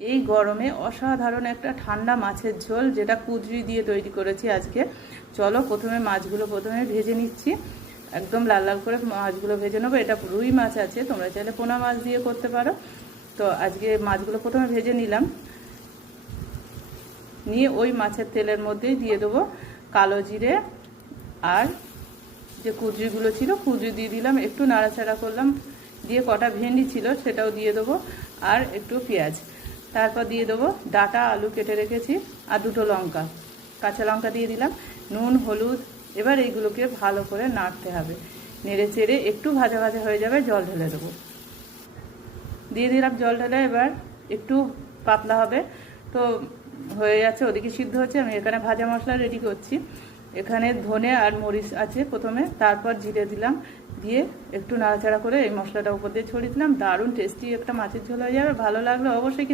এই গরমে অসাধারণ একটা ঠান্ডা মাছের ঝোল, যেটা কুঁদরি দিয়ে তৈরি করেছি আজকে। চলো প্রথমে মাছগুলো ভেজে নিচ্ছি, একদম লাল লাল করে মাছগুলো ভেজে নেবো। এটা রুই মাছ আছে, তোমরা চাইলে পোনা মাছ দিয়ে করতে পারো। তো আজকে মাছগুলো প্রথমে ভেজে নিলাম, নিয়ে ওই মাছের তেলের মধ্যেই দিয়ে দেবো কালো জিরে, আর যে কুঁদরিগুলো ছিল কুঁদরি দিয়ে দিলাম, একটু নাড়াচাড়া করলাম, দিয়ে কটা ভেন্ডি ছিল সেটাও দিয়ে দেবো, আর একটু পেঁয়াজ। তারপর দিয়ে দেবো ডাটা আলু কেটে রেখেছি, আর দুটো লঙ্কা, কাঁচা লঙ্কা দিয়ে দিলাম, নুন হলুদ। এবার এইগুলোকে ভালো করে নাড়তে হবে, নেড়ে চেড়ে একটু ভাজা ভাজা হয়ে যাবে, জল ঢেলে দেবো। দিয়ে দিলাম জল ঢেলে, এবার একটু পাতলা হবে। তো হয়ে যাচ্ছে, ওদিকে সিদ্ধ হচ্ছে, আমি এখানে ভাজা মশলা রেডি করছি। এখানে ধনে আর মরিচ আছে প্রথমে, তারপর জিরে দিলাম, দিয়ে একটু নাড়াচাড়া করে এই মশলাটা উপর দিয়ে ছড়িয়ে দিলাম। দারুণ টেস্টি একটা মাছের ঝোল হয়ে যাবে। ভালো লাগলে অবশ্যই